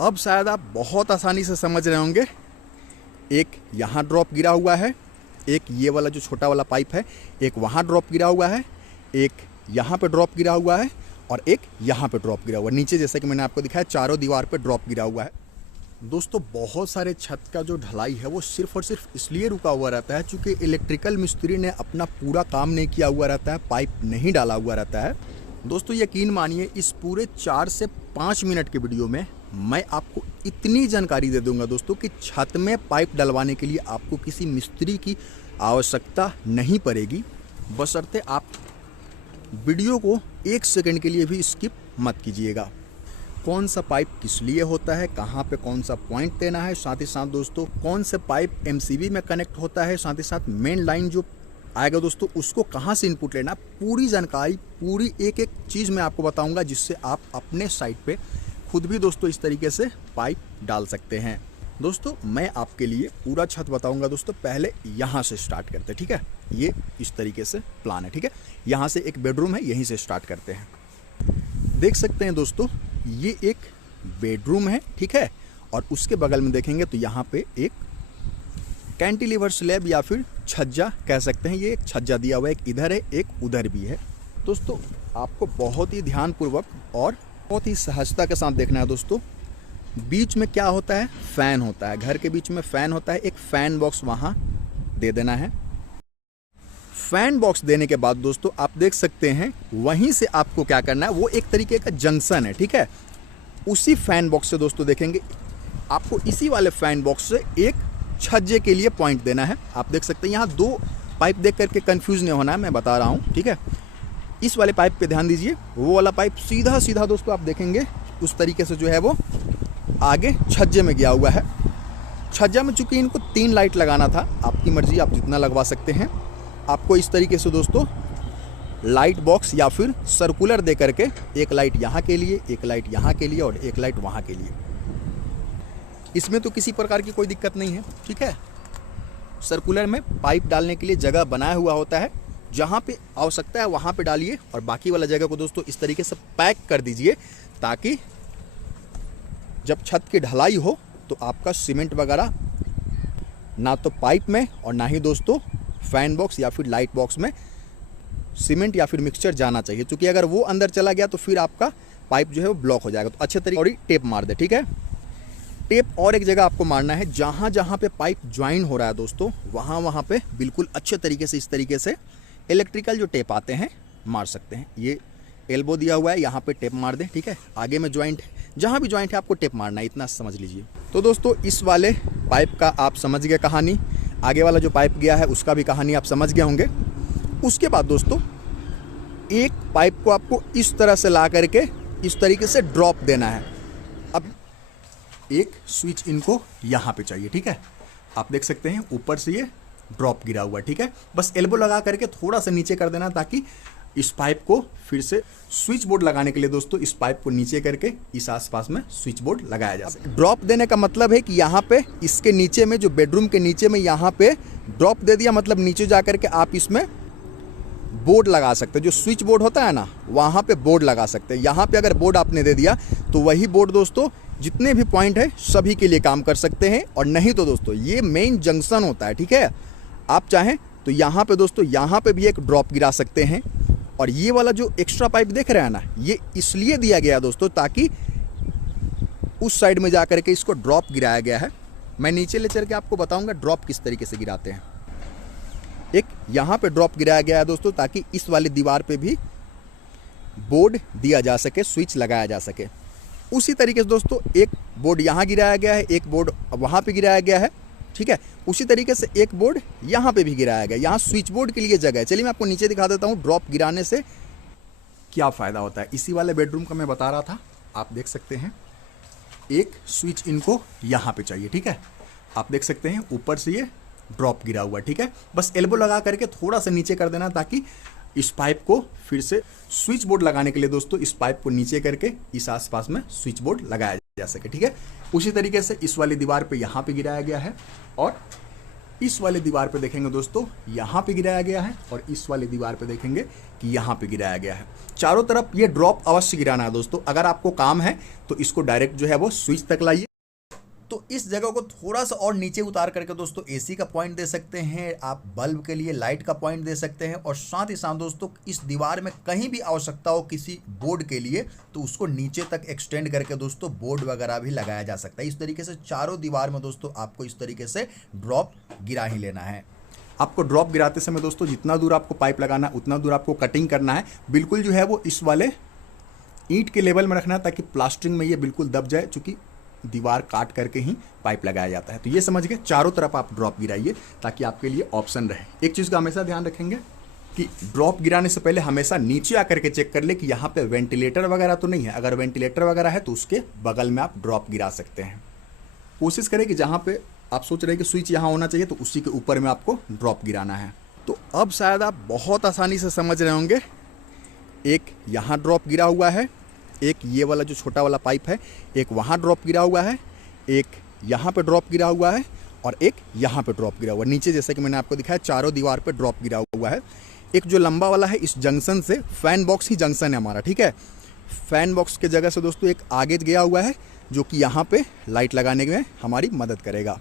अब शायद आप बहुत आसानी से समझ रहे होंगे। एक यहाँ ड्रॉप गिरा हुआ है, एक ये वाला जो छोटा वाला पाइप है, एक वहाँ ड्रॉप गिरा हुआ है, एक यहाँ पे ड्रॉप गिरा हुआ है और एक यहाँ पे ड्रॉप गिरा हुआ है। नीचे जैसे कि मैंने आपको दिखाया चारों दीवार पे ड्रॉप गिरा हुआ है। दोस्तों बहुत सारे छत का जो ढलाई है वो सिर्फ और सिर्फ इसलिए रुका हुआ रहता है क्योंकि इलेक्ट्रिकल मिस्त्री ने अपना पूरा काम नहीं किया हुआ रहता है, पाइप नहीं डाला हुआ रहता है। दोस्तों यकीन मानिए इस पूरे 4 से 5 मिनट के वीडियो में मैं आपको इतनी जानकारी दे दूंगा दोस्तों कि छत में पाइप डलवाने के लिए आपको किसी मिस्त्री की आवश्यकता नहीं पड़ेगी, बशर्ते आप वीडियो को 1 सेकंड के लिए भी स्किप मत कीजिएगा। कौन सा पाइप किस लिए होता है, कहाँ पे कौन सा पॉइंट देना है, साथ ही साथ दोस्तों कौन से पाइप एमसीबी में कनेक्ट होता है, साथ ही साथ मेन लाइन जो आएगा दोस्तों उसको कहाँ से इनपुट लेना, पूरी जानकारी, पूरी एक एक चीज़ मैं आपको बताऊंगा, जिससे आप अपने साइट पे खुद भी दोस्तों इस तरीके से पाइप डाल सकते हैं। दोस्तों मैं आपके लिए पूरा छत बताऊंगा दोस्तों। पहले यहाँ से स्टार्ट करते हैं, ठीक है। ये इस तरीके से प्लान है, ठीक है। यहाँ से एक बेडरूम है, यहीं से स्टार्ट करते हैं। देख सकते हैं दोस्तों ये एक बेडरूम है, ठीक है। और उसके बगल में देखेंगे तो यहाँ पे एक कैंटिलीवर स्लैब या फिर छज्जा कह सकते हैं, ये एक छज्जा दिया हुआ है, एक इधर है एक उधर भी है। दोस्तों आपको बहुत ही ध्यानपूर्वक और बहुत ही सहजता के साथ देखना है दोस्तों। बीच में क्या होता है, फैन होता है, घर के बीच में फैन होता है, एक फैन बॉक्स वहाँ दे देना है। फैन बॉक्स देने के बाद दोस्तों आप देख सकते हैं वहीं से आपको क्या करना है, वो एक तरीके का जंक्शन है, ठीक है। उसी फैन बॉक्स से दोस्तों देखेंगे आपको इसी वाले फैन बॉक्स से एक छज्जे के लिए पॉइंट देना है। आप देख सकते हैं यहाँ 2 पाइप देख करके कंफ्यूज नहीं होना है, मैं बता रहा हूँ, ठीक है। इस वाले पाइप पे ध्यान दीजिए, वो वाला पाइप सीधा सीधा दोस्तों आप देखेंगे उस तरीके से जो है वो आगे छज्जे में गया हुआ है। छज्जा में चूंकि इनको 3 लाइट लगाना था, आपकी मर्जी, आप जितना लगवा सकते हैं। आपको इस तरीके से दोस्तों लाइट बॉक्स या फिर सर्कुलर दे करके एक लाइट यहाँ के लिए, एक लाइट यहाँ के लिए और एक लाइट वहाँ के लिए। इसमें तो किसी प्रकार की कोई दिक्कत नहीं है, ठीक है। सर्कुलर में पाइप डालने के लिए जगह बनाया हुआ होता है, जहाँ पे आवश्यकता है वहाँ पे डालिए और बाकी वाला जगह को दोस्तों इस तरीके से पैक कर दीजिए, ताकि जब छत की ढलाई हो तो आपका सीमेंट वगैरह ना तो पाइप में और ना ही दोस्तों फैन बॉक्स या फिर लाइट बॉक्स में सीमेंट या फिर मिक्सचर जाना चाहिए, क्योंकि अगर वो अंदर चला गया तो फिर आपका पाइप जो है वो ब्लॉक हो जाएगा। तो अच्छे तरीके और टेप मार दे, ठीक है। टेप और एक जगह आपको मारना है, जहाँ जहाँ पे पाइप ज्वाइन हो रहा है दोस्तों वहाँ पे बिल्कुल अच्छे तरीके से इस तरीके से इलेक्ट्रिकल जो टेप आते हैं मार सकते हैं। ये एल्बो दिया हुआ है, यहाँ पे टेप मार दें, ठीक है। आगे में ज्वाइंट है, जहाँ भी ज्वाइंट है आपको टेप मारना है, इतना समझ लीजिए। तो दोस्तों इस वाले पाइप का आप समझ गए कहानी, आगे वाला जो पाइप गया है उसका भी कहानी आप समझ गए होंगे। उसके बाद दोस्तों एक पाइप को आपको इस तरह से ला करके इस तरीके से ड्रॉप देना है। अब एक स्विच इनको यहाँ पे चाहिए, ठीक है। आप देख सकते हैं ऊपर से ये ड्रॉप गिरा हुआ है, ठीक है। बस एल्बो लगा करके थोड़ा सा नीचे कर देना, ताकि इस पाइप को फिर से स्विच बोर्ड लगाने के लिए दोस्तों इस पाइप को नीचे करके इस आसपास में स्विच बोर्ड लगाया जा सके। ड्रॉप देने का मतलब है कि यहाँ पे इसके नीचे में, जो बेडरूम के नीचे में यहाँ पे ड्रॉप दे दिया, मतलब नीचे जा करके आप इसमें बोर्ड लगा सकते हैं। जो स्विच बोर्ड होता है ना, वहाँ पे बोर्ड लगा सकते हैं। यहाँ पे अगर बोर्ड आपने दे दिया तो वही बोर्ड दोस्तों जितने भी पॉइंट है सभी के लिए काम कर सकते हैं। और नहीं तो दोस्तों ये मेन जंक्शन होता है, ठीक है। आप चाहें तो यहाँ पे दोस्तों यहाँ पे भी एक ड्रॉप गिरा सकते हैं। और ये वाला जो एक्स्ट्रा पाइप देख रहे हैं ना, ये इसलिए दिया गया दोस्तों ताकि उस साइड में जा करके इसको ड्रॉप गिराया गया है। मैं नीचे ले चल के आपको बताऊंगा ड्रॉप किस तरीके से गिराते हैं। एक यहाँ पे ड्रॉप गिराया गया है दोस्तों, ताकि इस वाली दीवार पे भी बोर्ड दिया जा सके, स्विच लगाया जा सके। उसी तरीके से दोस्तों एक बोर्ड यहाँ गिराया गया है, एक बोर्ड वहाँ पे गिराया गया है, ठीक है। उसी तरीके से एक बोर्ड यहाँ पे भी गिराया गया, यहाँ स्विच बोर्ड के लिए जगह है। चलिए मैं आपको नीचे दिखा देता हूँ ड्रॉप गिराने से क्या फ़ायदा होता है। इसी वाले बेडरूम का मैं बता रहा था, आप देख सकते हैं एक स्विच इनको यहाँ पे चाहिए, ठीक है। आप देख सकते हैं ऊपर से ये ड्रॉप गिरा हुआ है, ठीक है। बस एल्बो लगा करके थोड़ा सा नीचे कर देना, ताकि इस पाइप को फिर से स्विच बोर्ड लगाने के लिए दोस्तों इस पाइप को नीचे करके इस आसपास में स्विच बोर्ड लगाया जा सके, ठीक है। उसी तरीके से इस वाली दीवार पे यहाँ पे गिराया गया है और इस वाले दीवार पे देखेंगे दोस्तों यहाँ पे गिराया गया है, और इस वाले दीवार पे देखेंगे कि यहाँ पे गिराया गया है। चारों तरफ ये ड्रॉप अवश्य गिराना है दोस्तों। अगर आपको काम है तो इसको डायरेक्ट जो है वो स्विच तक लाइए। तो इस जगह को थोड़ा सा और नीचे उतार करके दोस्तों एसी का पॉइंट दे सकते हैं, आप बल्ब के लिए लाइट का पॉइंट दे सकते हैं, और साथ ही साथ दोस्तों इस दीवार में कहीं भी आवश्यकता हो किसी बोर्ड के लिए तो उसको नीचे तक एक्सटेंड करके दोस्तों बोर्ड वगैरह भी लगाया जा सकता है। इस तरीके से चारों दीवार में दोस्तों आपको इस तरीके से ड्रॉप गिरा ही लेना है। आपको ड्रॉप गिराते समय दोस्तों जितना दूर आपको पाइप लगाना है उतना दूर आपको कटिंग करना है। बिल्कुल जो है वो इस वाले ईंट के लेवल में रखना है ताकि प्लास्टरिंग में ये बिल्कुल दब जाए, चूँकि दीवार काट करके ही पाइप लगाया जाता है। तो ये समझ के चारों तरफ आप ड्रॉप गिराइए ताकि आपके लिए ऑप्शन रहे। एक चीज़ का हमेशा ध्यान रखेंगे कि ड्रॉप गिराने से पहले हमेशा नीचे आकर के चेक कर ले कि यहाँ पे वेंटिलेटर वगैरह तो नहीं है। अगर वेंटिलेटर वगैरह है तो उसके बगल में आप ड्रॉप गिरा सकते हैं। कोशिश करें कि जहाँ पे आप सोच रहे हैं कि स्विच यहाँ होना चाहिए तो उसी के ऊपर में आपको ड्रॉप गिराना है। तो अब शायद आप बहुत आसानी से समझ रहे होंगे। एक यहाँ ड्रॉप गिरा हुआ है, एक ये वाला जो छोटा वाला पाइप है, एक वहाँ ड्रॉप गिरा हुआ है, एक यहाँ पे ड्रॉप गिरा हुआ है, और एक यहाँ पे ड्रॉप गिरा हुआ है। नीचे जैसे कि मैंने आपको दिखाया चारों दीवार पे ड्रॉप गिरा हुआ है। एक जो लंबा वाला है इस जंक्शन से, फैन बॉक्स ही जंक्शन है हमारा, ठीक है। फैन बॉक्स के जगह से दोस्तों एक आगे गया हुआ है जो कि यहाँ पे लाइट लगाने में हमारी मदद करेगा।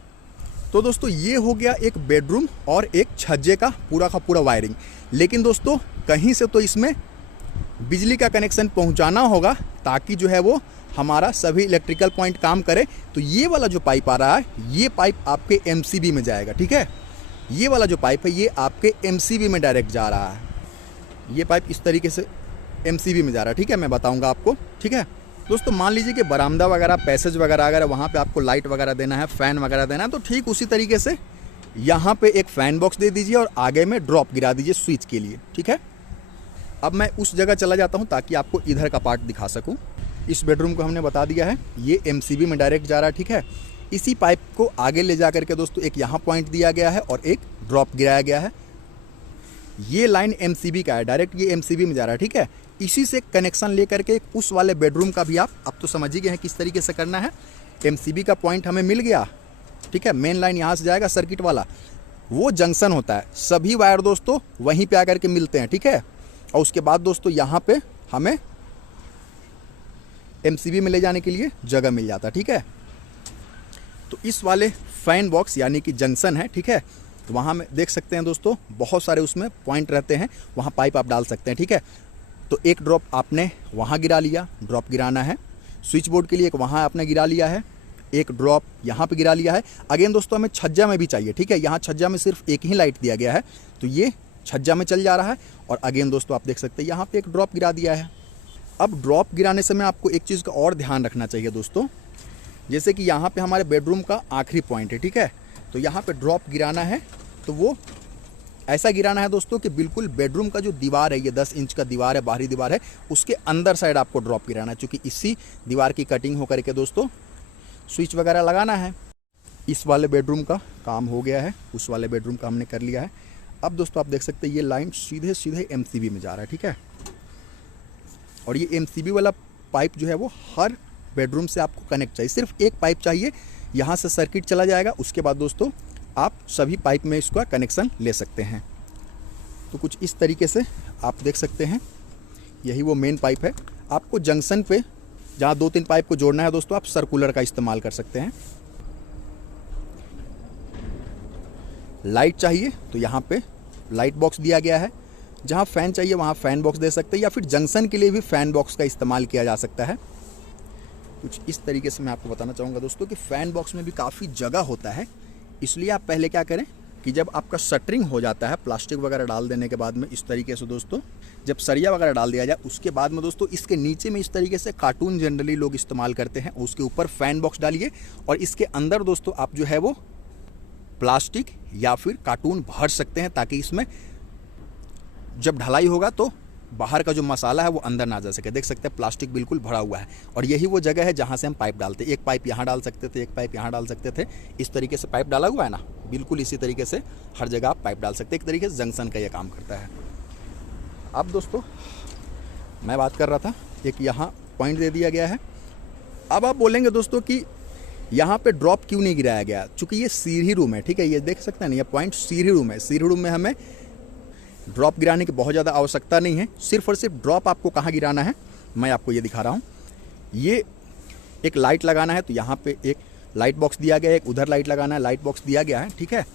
तो दोस्तों ये हो गया एक बेडरूम और एक छज्जे का पूरा वायरिंग। लेकिन दोस्तों कहीं से तो इसमें बिजली का कनेक्शन पहुंचाना होगा ताकि जो है वो हमारा सभी इलेक्ट्रिकल पॉइंट काम करे। तो ये वाला जो पाइप आ रहा है ये पाइप आपके एमसीबी में जाएगा, ठीक है। ये वाला जो पाइप है ये आपके एमसीबी में डायरेक्ट जा रहा है। ये पाइप इस तरीके से एमसीबी में जा रहा है, ठीक है। मैं बताऊंगा आपको, ठीक है। दोस्तों मान लीजिए कि बरामदा वगैरह, पैसेज वगैरह अगर वहाँ पे आपको लाइट वगैरह देना है, फैन वगैरह देना है, तो ठीक उसी तरीके से यहाँ पे एक फैन बॉक्स दे दीजिए और आगे में ड्रॉप गिरा दीजिए स्विच के लिए, ठीक है। अब मैं उस जगह चला जाता हूँ ताकि आपको इधर का पार्ट दिखा सकूँ। इस बेडरूम को हमने बता दिया है, ये एमसीबी में डायरेक्ट जा रहा है, ठीक है। इसी पाइप को आगे ले जा करके दोस्तों एक यहाँ पॉइंट दिया गया है और एक ड्रॉप गिराया गया है। ये लाइन एमसीबी का है, डायरेक्ट ये एमसीबी में जा रहा है, ठीक है। इसी से कनेक्शन ले करके उस वाले बेडरूम का भी आप अब तो समझ ही गए हैं किस तरीके से करना है। एमसीबी का पॉइंट हमें मिल गया, ठीक है। मेन लाइन यहाँ से जाएगा सर्किट वाला, वो जंक्शन होता है। सभी वायर दोस्तों वहीं पे आकर के मिलते हैं, ठीक है। और उसके बाद दोस्तों यहाँ पे हमें एमसीबी में ले जाने के लिए जगह मिल जाता है, ठीक है। तो इस वाले फैन बॉक्स यानी कि जंक्शन है, ठीक है। तो वहाँ में देख सकते हैं दोस्तों बहुत सारे उसमें पॉइंट रहते हैं, वहाँ पाइप आप डाल सकते हैं, ठीक है। तो एक ड्रॉप आपने वहाँ गिरा लिया, ड्रॉप गिराना है। स्विच बोर्ड के लिए एक वहाँ आपने गिरा लिया है, एक ड्रॉप यहाँ पे गिरा लिया है। अगेन दोस्तों हमें छज्जा में भी चाहिए, ठीक है। यहाँ छज्जा में सिर्फ एक ही लाइट दिया गया है तो ये छज्जा में चल जा रहा है। और अगेन दोस्तों आप देख सकते हैं यहाँ पे एक ड्रॉप गिरा दिया है। अब ड्रॉप गिराने समय आपको एक चीज़ का और ध्यान रखना चाहिए दोस्तों, जैसे कि यहाँ पे हमारे बेडरूम का आखिरी पॉइंट है, ठीक है। तो यहाँ पे ड्रॉप गिराना है तो वो ऐसा गिराना है दोस्तों कि बिल्कुल बेडरूम का जो दीवार है, ये 10 इंच का दीवार है, बाहरी दीवार है, उसके अंदर साइड आपको ड्रॉप गिराना है। चूँकि इसी दीवार की कटिंग होकर के दोस्तों स्विच वगैरह लगाना है। इस वाले बेडरूम का काम हो गया है, उस वाले बेडरूम का हमने कर लिया है। अब दोस्तों आप देख सकते हैं ये लाइन सीधे सीधे एमसीबी में जा रहा है, ठीक है। और ये एमसीबी वाला पाइप जो है वो हर बेडरूम से आपको कनेक्ट चाहिए, सिर्फ एक पाइप चाहिए। यहाँ से सर्किट चला जाएगा, उसके बाद दोस्तों आप सभी पाइप में इसका कनेक्शन ले सकते हैं। तो कुछ इस तरीके से आप देख सकते हैं, यही वो मेन पाइप है। आपको जंक्शन पे जहाँ 2-3 पाइप को जोड़ना है दोस्तों आप सर्कुलर का इस्तेमाल कर सकते हैं। लाइट चाहिए तो यहाँ पे लाइट बॉक्स दिया गया है, जहाँ फ़ैन चाहिए वहाँ फ़ैन बॉक्स दे सकते हैं, या फिर जंक्शन के लिए भी फ़ैन बॉक्स का इस्तेमाल किया जा सकता है। कुछ इस तरीके से मैं आपको बताना चाहूँगा दोस्तों कि फ़ैन बॉक्स में भी काफ़ी जगह होता है, इसलिए आप पहले क्या करें कि जब आपका शटरिंग हो जाता है प्लास्टिक वगैरह डाल देने के बाद में इस तरीके से दोस्तों जब सरिया वगैरह डाल दिया जाए, उसके बाद में दोस्तों इसके नीचे में इस तरीके से कार्टून जनरली लोग इस्तेमाल करते हैं, उसके ऊपर फ़ैन बॉक्स डालिए और इसके अंदर दोस्तों आप जो है वो प्लास्टिक या फिर कार्टून भर सकते हैं, ताकि इसमें जब ढलाई होगा तो बाहर का जो मसाला है वो अंदर ना जा सके। देख सकते हैं प्लास्टिक बिल्कुल भरा हुआ है, और यही वो जगह है जहाँ से हम पाइप डालते हैं। एक पाइप यहाँ डाल सकते थे, एक पाइप यहाँ डाल सकते थे, इस तरीके से पाइप डाला हुआ है ना, बिल्कुल इसी तरीके से हर जगह आप पाइप डाल सकते हैं। एक तरीके से जंक्शन का ये काम करता है। अब दोस्तों मैं बात कर रहा था, एक यहाँ पॉइंट दे दिया गया है। अब आप बोलेंगे दोस्तों कि यहाँ पे ड्रॉप क्यों नहीं गिराया गया, चूंकि ये सीढ़ी रूम है, ठीक है, ये देख सकते हैं ना, ये पॉइंट सीढ़ी रूम है। सीढ़ी रूम में हमें ड्रॉप गिराने की बहुत ज़्यादा आवश्यकता नहीं है। सिर्फ और सिर्फ ड्रॉप आपको कहाँ गिराना है, मैं आपको ये दिखा रहा हूँ। ये एक लाइट लगाना है, तो यहाँ पे एक लाइट बॉक्स दिया गया है, एक उधर लाइट लगाना है, लाइट बॉक्स दिया गया है, ठीक है।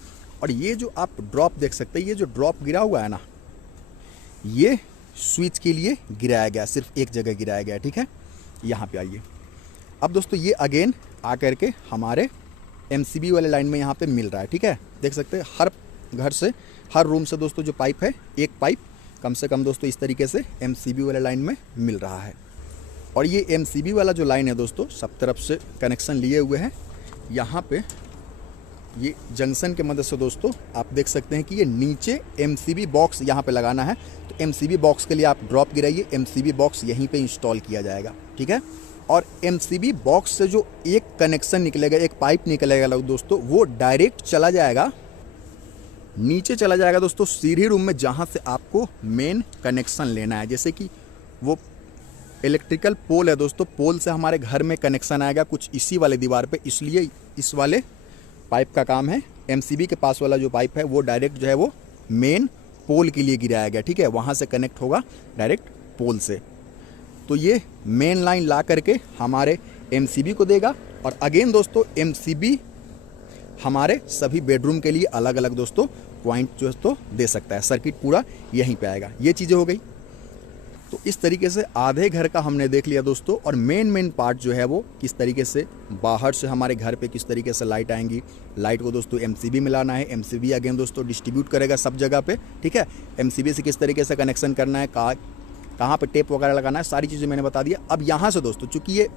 और ये जो आप ड्रॉप देख सकते हैं, ये जो ड्रॉप गिरा हुआ है ना, ये स्विच के लिए गिराया गया, सिर्फ एक जगह गिराया गया, ठीक है। यहाँ पे आइए। अब दोस्तों ये अगेन आकर के हमारे MCB वाले लाइन में यहाँ पे मिल रहा है, ठीक है। देख सकते हैं हर घर से, हर रूम से दोस्तों जो पाइप है, एक पाइप कम से कम दोस्तों इस तरीके से MCB वाले लाइन में मिल रहा है। और ये MCB वाला जो लाइन है दोस्तों, सब तरफ से कनेक्शन लिए हुए हैं। यहाँ पे ये जंक्शन के मदद से दोस्तों आप देख सकते हैं कि ये नीचे MCB बॉक्स यहाँ पे लगाना है। तो MCB बॉक्स के लिए आप ड्रॉप गिराइए, MCB बॉक्स यहीं पे इंस्टॉल किया जाएगा, ठीक है। और MCB बॉक्स से जो एक कनेक्शन निकलेगा, एक पाइप निकलेगा दोस्तों, वो डायरेक्ट चला जाएगा, नीचे चला जाएगा दोस्तों सीढ़ी रूम में, जहाँ से आपको मेन कनेक्शन लेना है। जैसे कि वो इलेक्ट्रिकल पोल है दोस्तों, पोल से हमारे घर में कनेक्शन आएगा कुछ इसी वाले दीवार पे, इसलिए इस वाले पाइप का काम है। MCB के पास वाला जो पाइप है वो डायरेक्ट जो है वो मेन पोल के लिए गिराया गया, ठीक है, वहाँ से कनेक्ट होगा डायरेक्ट पोल से। तो ये मेन लाइन ला करके हमारे MCB को देगा। और अगेन दोस्तों MCB हमारे सभी बेडरूम के लिए अलग अलग दोस्तों पॉइंट जो है तो दे सकता है। सर्किट पूरा यहीं पे आएगा। ये चीज़ें हो गई। तो इस तरीके से आधे घर का हमने देख लिया दोस्तों। और मेन पार्ट जो है वो किस तरीके से बाहर से हमारे घर पे किस तरीके से लाइट आएंगी, लाइट को दोस्तों MCB में लाना है। MCB अगेन दोस्तों डिस्ट्रीब्यूट करेगा सब जगह पे, ठीक है। MCB से किस तरीके से कनेक्शन करना है, कहाँ पे टेप वगैरह लगाना है, सारी चीज़ें मैंने बता दिया। अब यहाँ से दोस्तों चूँकि ये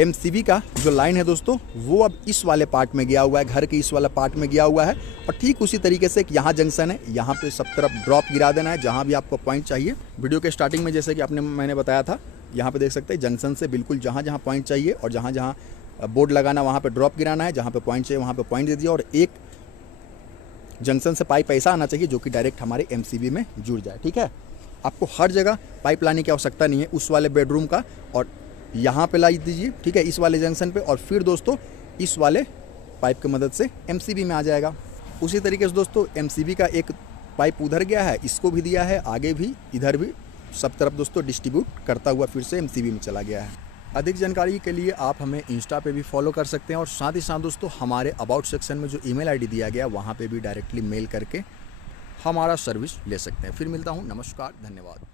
MCB का जो लाइन है दोस्तों वो अब इस वाले पार्ट में गया हुआ है, घर के इस वाले पार्ट में गया हुआ है। और ठीक उसी तरीके से एक यहाँ जंक्शन है, यहाँ पे सब तरफ ड्रॉप गिरा देना है जहाँ भी आपको पॉइंट चाहिए। वीडियो के स्टार्टिंग में जैसे कि मैंने बताया था, यहाँ पे देख सकते हैं जंक्शन से बिल्कुल जहाँ जहाँ पॉइंट चाहिए और जहाँ जहाँ बोर्ड लगाना वहाँ पर ड्रॉप गिराना है, जहाँ पर पॉइंट चाहिए वहाँ पर पॉइंट दे दिया। और एक जंक्शन से पाइप ऐसा आना चाहिए जो कि डायरेक्ट हमारे MCB में जुड़ जाए, ठीक है। आपको हर जगह पाइप लाने की आवश्यकता नहीं है, उस वाले बेडरूम का और यहाँ पे ला दीजिए, ठीक है, इस वाले जंक्शन पे, और फिर दोस्तों इस वाले पाइप की मदद से MCB में आ जाएगा। उसी तरीके से दोस्तों MCB का एक पाइप उधर गया है, इसको भी दिया है, आगे भी इधर भी सब तरफ दोस्तों डिस्ट्रीब्यूट करता हुआ फिर से MCB में चला गया है। अधिक जानकारी के लिए आप हमें इंस्टा पे भी फॉलो कर सकते हैं और साथ ही साथ दोस्तों हमारे अबाउट सेक्शन में जो email ID दिया गया वहाँ पे भी डायरेक्टली मेल करके हमारा सर्विस ले सकते हैं। फिर मिलता हूँ, नमस्कार, धन्यवाद।